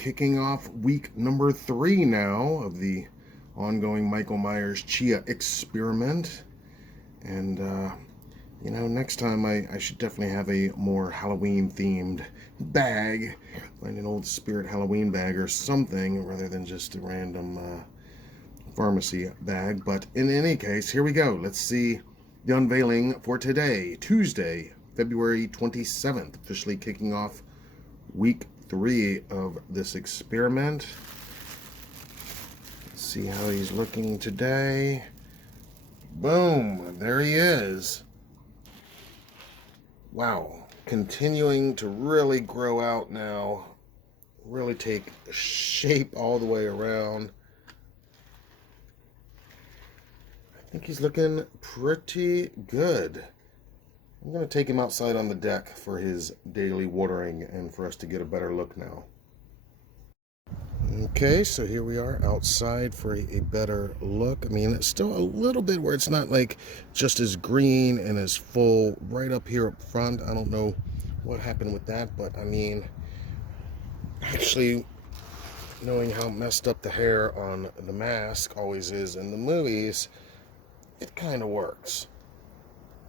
kicking off week number 3 now of the ongoing Michael Myers Chia experiment. And, next time I should definitely have a more Halloween themed bag. Find an old Spirit Halloween bag or something rather than just a random pharmacy bag. But in any case, here we go. Let's see the unveiling for today, Tuesday, February 27th, officially kicking off week 3 of this experiment. Let's see how he's looking today. Boom, there he is. Wow, continuing to really grow out now, really take shape all the way around. I think he's looking pretty good. I'm going to take him outside on the deck for his daily watering and for us to get a better look now. Okay, so here we are outside for a better look. I mean, it's still a little bit where it's not like just as green and as full right up here up front. I don't know what happened with that, but I mean, actually, knowing how messed up the hair on the mask always is in the movies, it kind of works.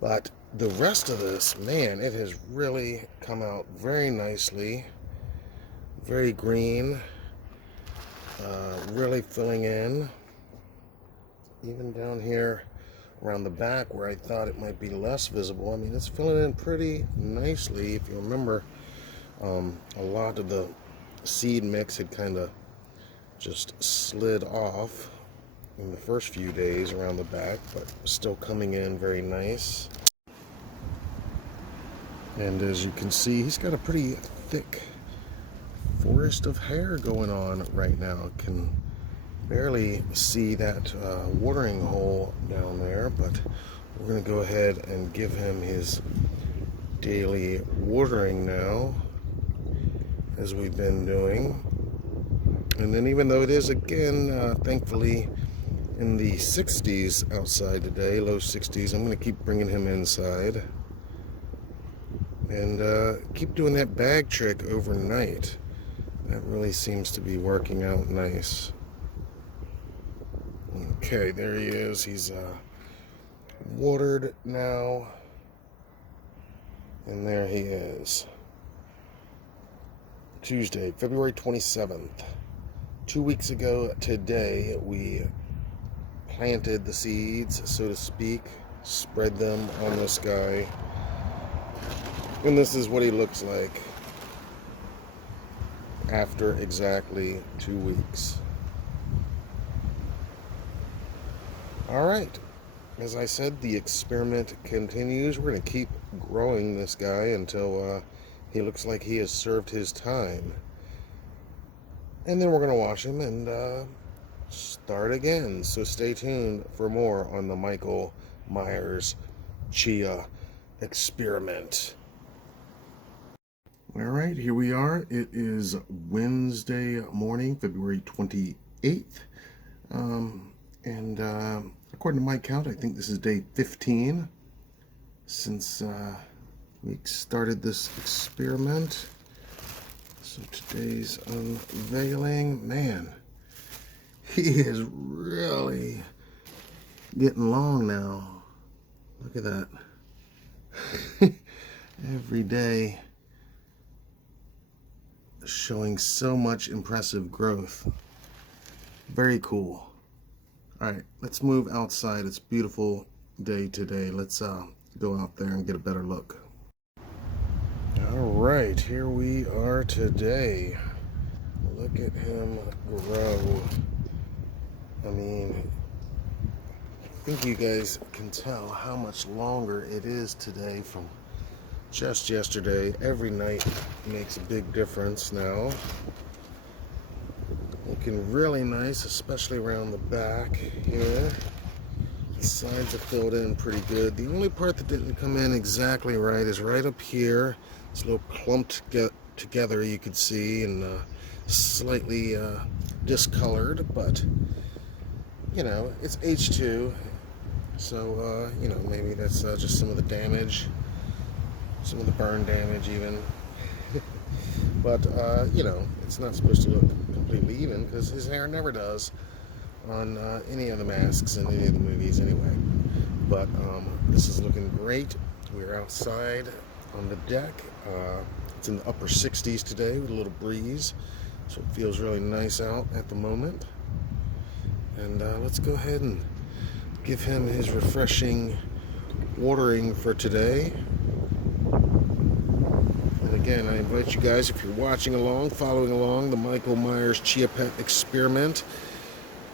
But the rest of this, man, it has really come out very nicely. Very green. Really filling in. Even down here around the back where I thought it might be less visible. I mean, it's filling in pretty nicely. If you remember, a lot of the seed mix had kind of just slid off in the first few days around the back, but still coming in very nice. And as you can see, he's got a pretty thick forest of hair going on right now. Can barely see that watering hole down there, but we're going to go ahead and give him his daily watering now, as we've been doing. And then even though it is, again, thankfully, in the 60s outside today, low 60s, I'm going to keep bringing him inside. And keep doing that bag trick overnight. That really seems to be working out nice. Okay, there he is. He's watered now. And there he is. Tuesday, February 27th. 2 weeks ago today, we planted the seeds, so to speak, spread them on this guy. And this is what he looks like after exactly 2 weeks. All right, as I said, the experiment continues. We're going to keep growing this guy until he looks like he has served his time. And then we're going to wash him and start again. So stay tuned for more on the Michael Myers Chia experiment. All right, here we are. It is Wednesday morning, February 28th. And according to my count, I think this is day 15 since we started this experiment. So today's unveiling, man, he is really getting long now. Look at that. Every day showing so much impressive growth. Very cool. All right, let's move outside. It's a beautiful day today. Let's go out there and get a better look. All right, here we are today. Look at him grow. I mean, I think you guys can tell how much longer it is today from just yesterday. Every night makes a big difference now. Looking really nice, especially around the back here. The sides are filled in pretty good. The only part that didn't come in exactly right is right up here. It's a little clumped together, you could see, and slightly discolored, but you know, it's H2, so you know, maybe that's just some of the damage, some of the burn damage even. But, you know, it's not supposed to look completely even because his hair never does on any of the masks in any of the movies anyway. But this is looking great. We're outside on the deck. It's in the upper 60s today with a little breeze, so it feels really nice out at the moment. And let's go ahead and give him his refreshing watering for today. And again, I invite you guys, if you're watching along, following along the Michael Myers Chia Pet experiment,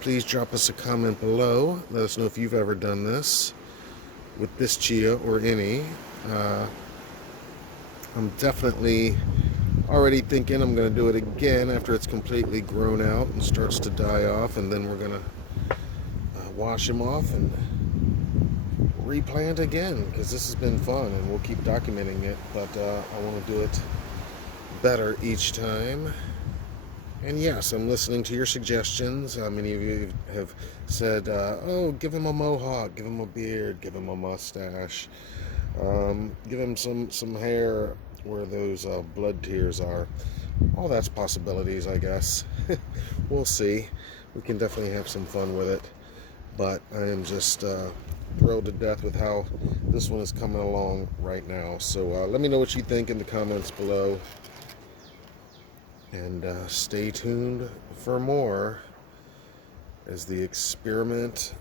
please drop us a comment below. Let us know if you've ever done this with this Chia or any. I'm definitely already thinking I'm going to do it again after it's completely grown out and starts to die off, and then we're going to wash him off and replant again, because this has been fun and we'll keep documenting it, but I want to do it better each time. And yes, I'm listening to your suggestions. Many of you have said, oh, give him a mohawk, give him a beard, give him a mustache, give him some hair where those blood tears are. All that's possibilities, I guess. We'll see. We can definitely have some fun with it. But I am just thrilled to death with how this one is coming along right now. So let me know what you think in the comments below. And stay tuned for more as the experiment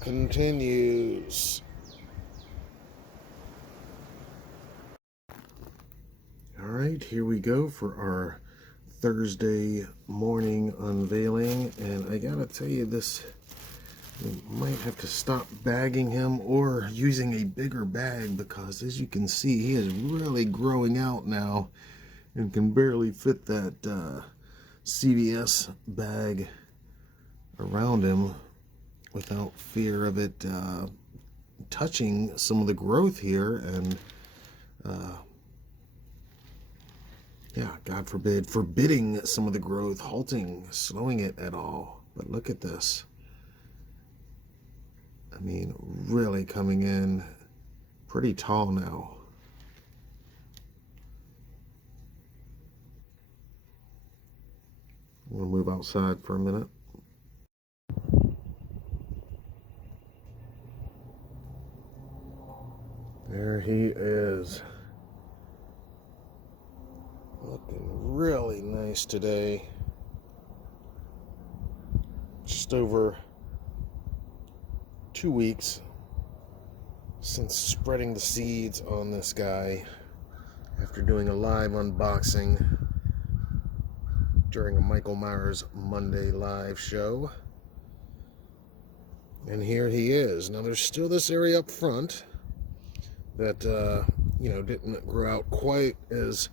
continues. Alright, here we go for our Thursday morning unveiling. And I gotta tell you, this, we might have to stop bagging him or using a bigger bag, because as you can see, he is really growing out now and can barely fit that CVS bag around him without fear of it touching some of the growth here and yeah, God forbid, forbidding some of the growth, halting, slowing it at all. But look at this. I mean, really coming in pretty tall now. I'm going to move outside for a minute. There he is. Looking really nice today. Just over 2 weeks since spreading the seeds on this guy after doing a live unboxing during a Michael Myers Monday live show. And here he is. Now there's still this area up front that you know, didn't grow out quite as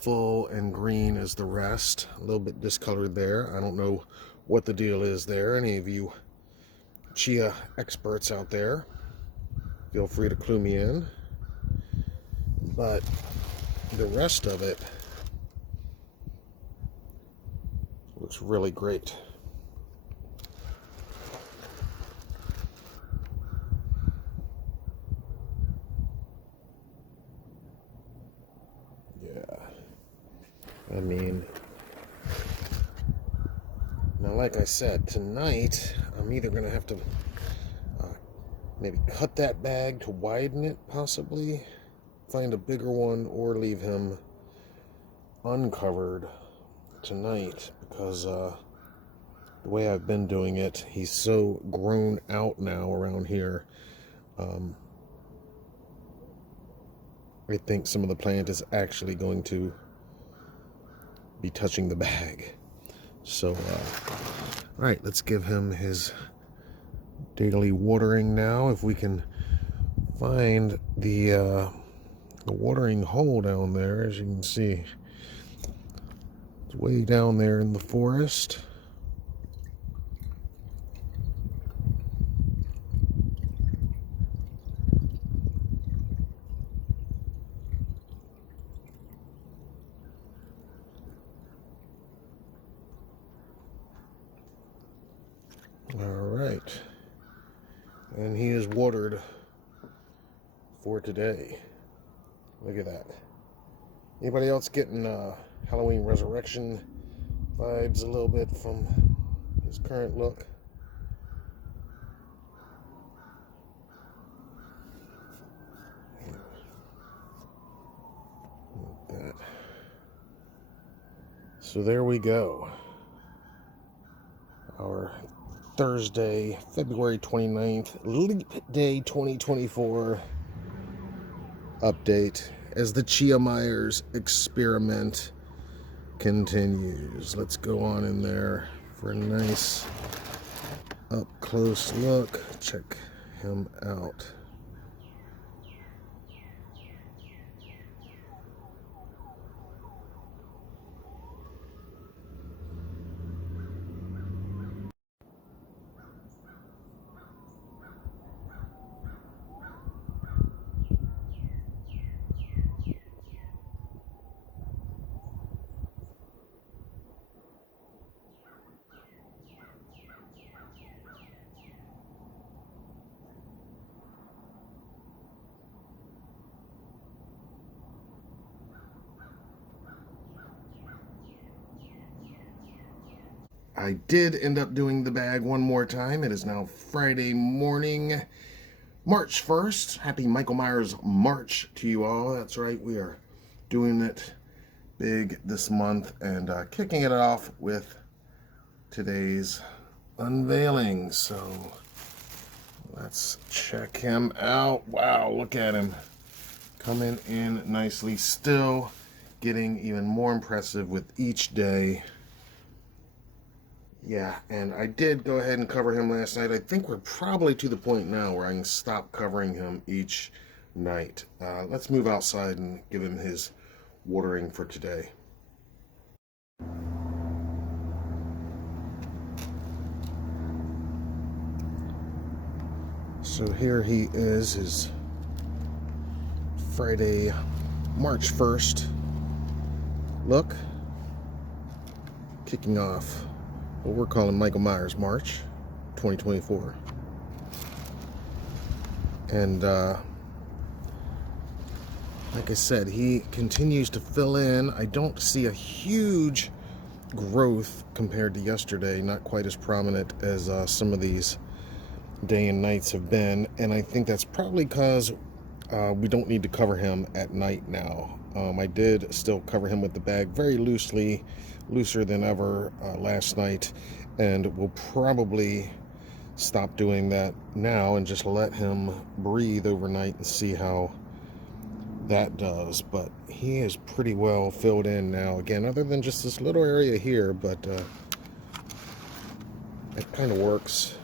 full and green as the rest. A little bit discolored there. I don't know what the deal is there. Any of you Chia experts out there, feel free to clue me in. But the rest of it looks really great. Yeah. I mean, now like I said, tonight I'm either going to have to maybe cut that bag to widen it, possibly find a bigger one, or leave him uncovered tonight, because the way I've been doing it, he's so grown out now around here. I think some of the plant is actually going to be touching the bag. So all right, let's give him his daily watering now. If we can find the watering hole down there, as you can see, it's way down there in the forest. All right, and he is watered for today. Look at that. Anybody else getting Halloween Resurrection vibes a little bit from his current look? Like that. So there we go. Our Thursday, February 29th, Leap Day 2024 update as the Chia Myers experiment continues. Let's go on in there for a nice up close look. Check him out. I did end up doing the bag one more time. It is now Friday morning, March 1st. Happy Michael Myers March to you all. That's right, we are doing it big this month and kicking it off with today's unveiling. So let's check him out. Wow, look at him coming in nicely, still getting even more impressive with each day. Yeah, and I did go ahead and cover him last night. I think we're probably to the point now where I can stop covering him each night. Let's move outside and give him his watering for today. So here he is, his Friday, March 1st look, kicking off what we're calling Michael Myers March 2024. And like I said, he continues to fill in. I don't see a huge growth compared to yesterday, not quite as prominent as some of these day and nights have been, and I think that's probably because we don't need to cover him at night now. I did still cover him with the bag very loosely, looser than ever last night, and we'll probably stop doing that now and just let him breathe overnight and see how that does. But he is pretty well filled in now, again, other than just this little area here, but it kind of works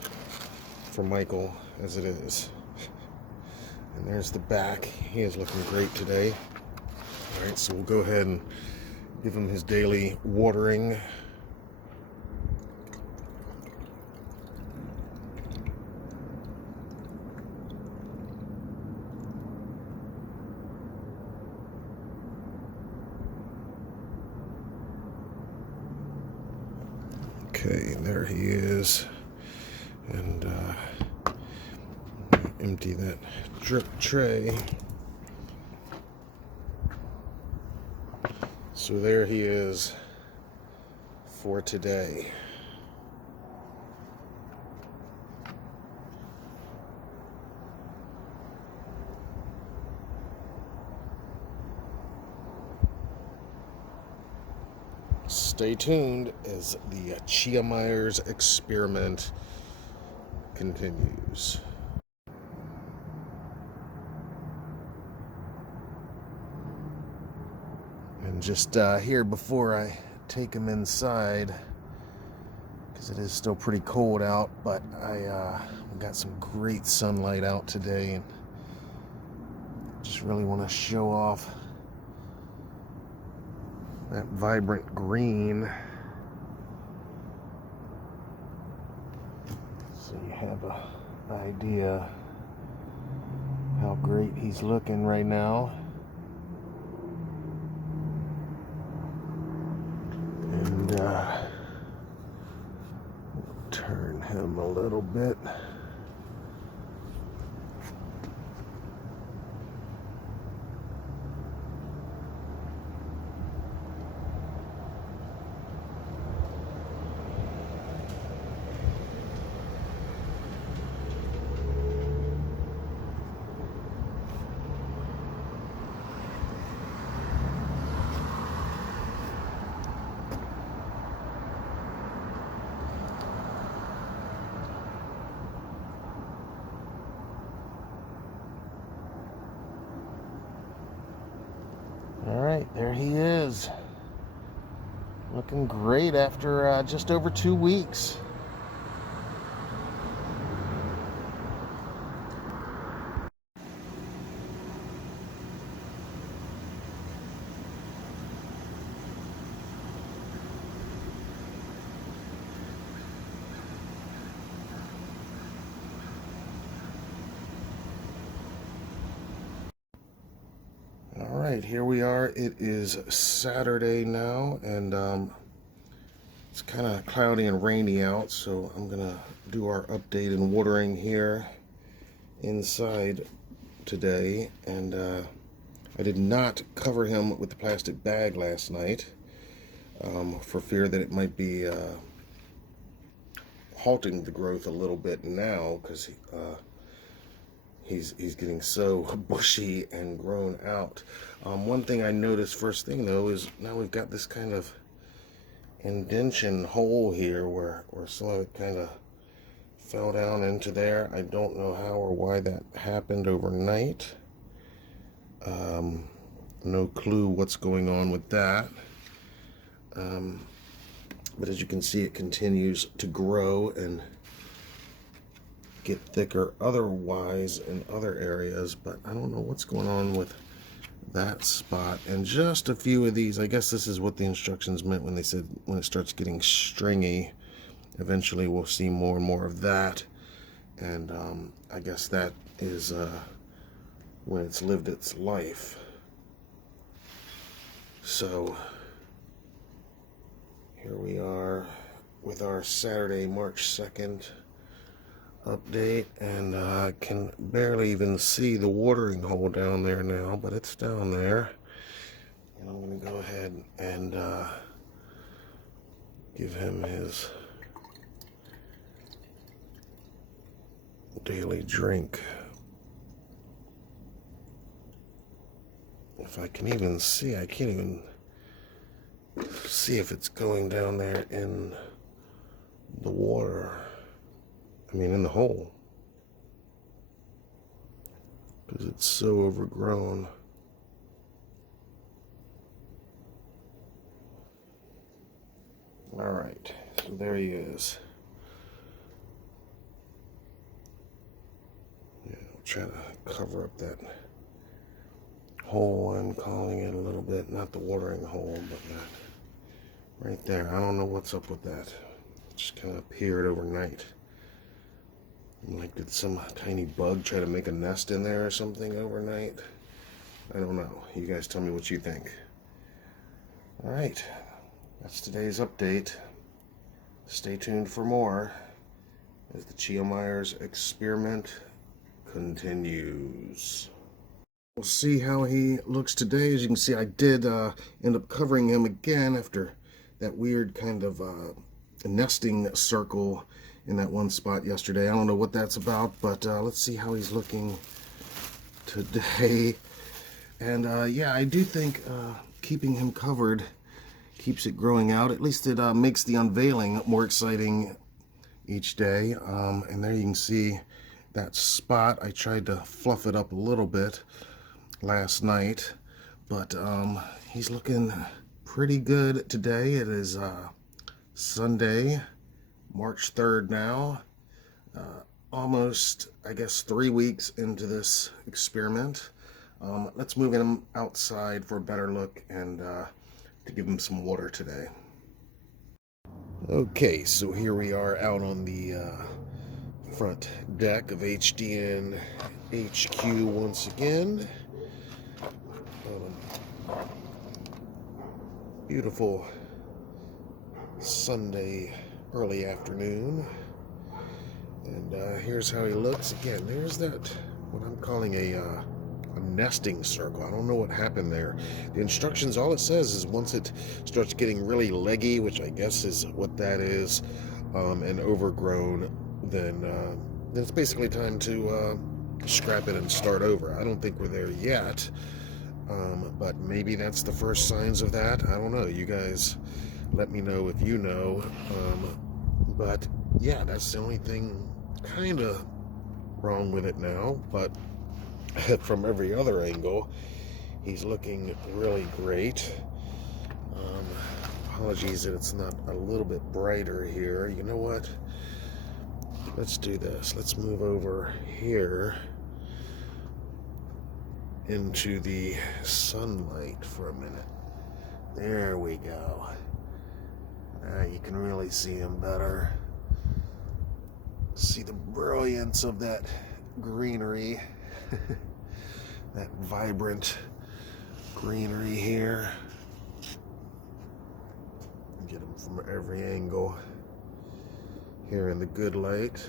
for Michael as it is. And there's the back. He is looking great today. All right, so we'll go ahead and give him his daily watering. Okay, there he is. And empty that drip tray. So there he is for today. Stay tuned as the Chia Myers experiment continues. And just here before I take him inside, because it is still pretty cold out, but I got some great sunlight out today, and just really want to show off that vibrant green. So you have an idea how great he's looking right now. And turn him a little bit. right, there he is. Looking great after just over 2 weeks. All right, here we are. It is Saturday now, and it's kind of cloudy and rainy out, so I'm gonna do our update and watering here inside today. And I did not cover him with the plastic bag last night for fear that it might be halting the growth a little bit now, because he's getting so bushy and grown out. One thing I noticed first thing though is now we've got this kind of indention hole here where some of it kind of fell down into there. I don't know how or why that happened overnight. No clue what's going on with that. But as you can see, it continues to grow and get thicker otherwise in other areas, but I don't know what's going on with that spot. And just a few of these, I guess this is what the instructions meant when they said when it starts getting stringy, eventually we'll see more and more of that. And I guess that is when it's lived its life. So here we are with our Saturday, March 2nd update, and I can barely even see the watering hole down there now, but it's down there. And I'm going to go ahead and give him his daily drink. If I can even see, I can't even see if it's going down there in the water. I mean, in the hole, because it's so overgrown. All right, so there he is. Yeah, I'll try to cover up that hole I'm calling it a little bit, not the watering hole, but that right there. I don't know what's up with that. It just kind of appeared overnight. Like, did some tiny bug try to make a nest in there or something overnight? I don't know. You guys tell me what you think. All right, that's today's update. Stay tuned for more as the Chia experiment continues. We'll see how he looks today. As you can see, I did end up covering him again after that weird kind of nesting circle in that one spot yesterday. I don't know what that's about, but let's see how he's looking today. And yeah, I do think keeping him covered keeps it growing out. At least it makes the unveiling more exciting each day. And there you can see that spot. I tried to fluff it up a little bit last night, but he's looking pretty good today. It is Sunday, March 3rd now, almost, I guess, 3 weeks into this experiment. Let's move him outside for a better look and to give him some water today. Okay, so here we are out on the front deck of HDN HQ once again. Beautiful Sunday early afternoon, and here's how he looks. Again, there's that what I'm calling a nesting circle. I don't know what happened there. The instructions, all it says is once it starts getting really leggy, which I guess is what that is, and overgrown, then it's basically time to scrap it and start over. I don't think we're there yet, but maybe that's the first signs of that. I don't know. You guys let me know if you know. But yeah, that's the only thing kind of wrong with it now. But from every other angle, He's looking really great. Apologies that it's not a little bit brighter here. You know what? Let's do this. Let's move over here into the sunlight for a minute. There we go. You can really see him better. See the brilliance of that greenery. That vibrant greenery here. Get him from every angle here in the good light.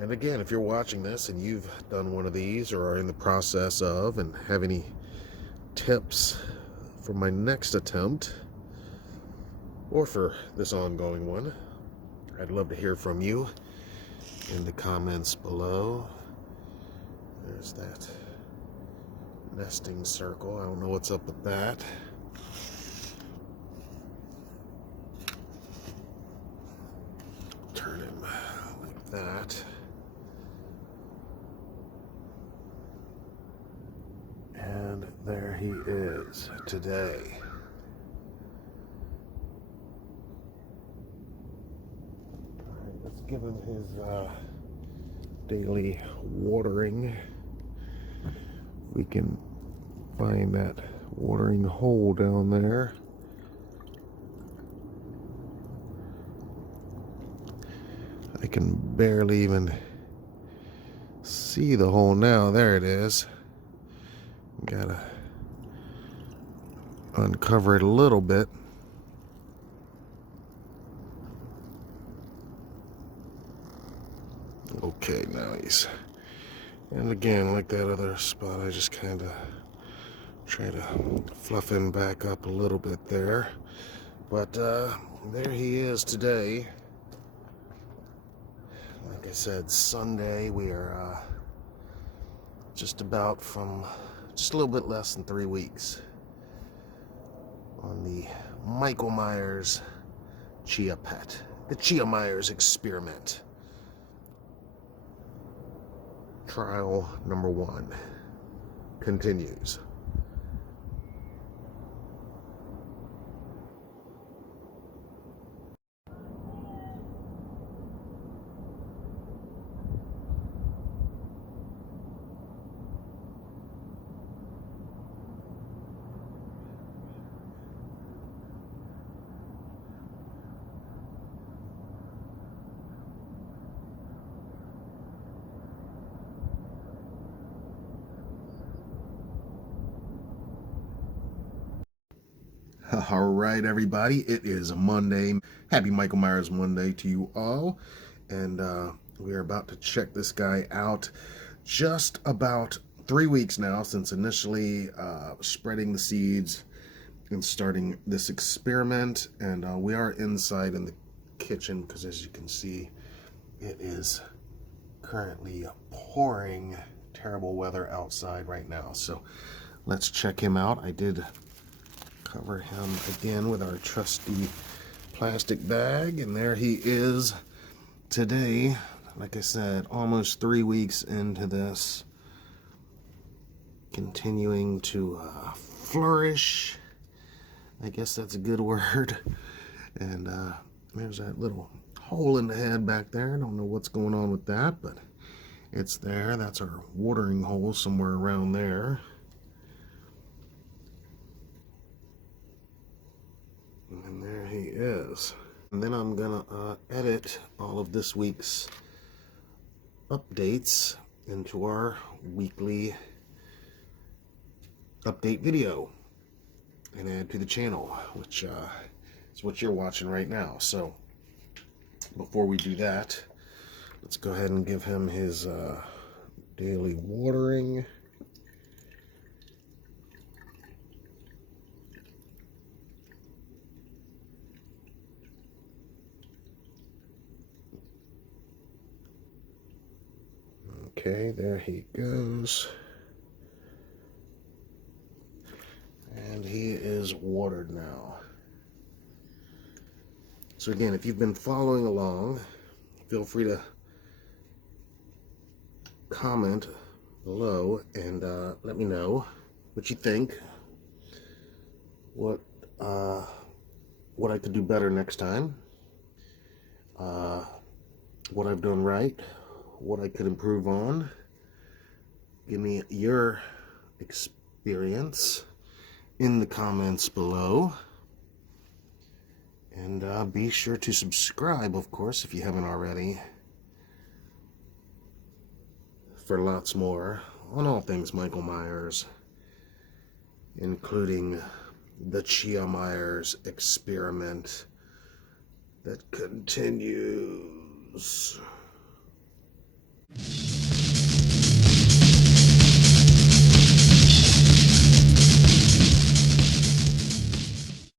And again, if you're watching this and you've done one of these or are in the process of and have any tips for my next attempt or for this ongoing one, I'd love to hear from you in the comments below. There's that nesting circle. I don't know what's up with that. Turn him like that. And there he is today. All right, let's give him his daily watering. We can find that watering hole down there. I can barely even see the hole now. There it is. Gotta uncover it a little bit. Okay, now he's... And again, like that other spot, I just kind of try to fluff him back up a little bit there. But there he is today. Like I said, Sunday. We are just about from just a little bit less than 3 weeks on the Michael Myers Chia pet. The Chia Myers experiment. Trial number 1 continues. All right, everybody, it is Monday. Happy Michael Myers Monday to you all. And we are about to check this guy out. Just about 3 weeks now since initially spreading the seeds and starting this experiment. And we are inside in the kitchen because, as you can see, it is currently pouring terrible weather outside right now. So let's check him out. I did cover him again with our trusty plastic bag, and there he is today. Like I said, almost 3 weeks into this, continuing to flourish. I guess that's a good word. And there's that little hole in the head back there. I don't know what's going on with that, but it's there. That's our watering hole somewhere around there. And there he is. And then I'm gonna edit all of this week's updates into our weekly update video and add to the channel, which is what you're watching right now. So before we do that, let's go ahead and give him his daily watering. Okay, there he goes. And he is watered now. So again, if you've been following along, feel free to comment below and let me know what you think, what I could do better next time, what I've done right, what I could improve on. Give me your experience in the comments below. And be sure to subscribe, of course, if you haven't already, for lots more on all things Michael Myers, including the Chia Myers experiment that continues.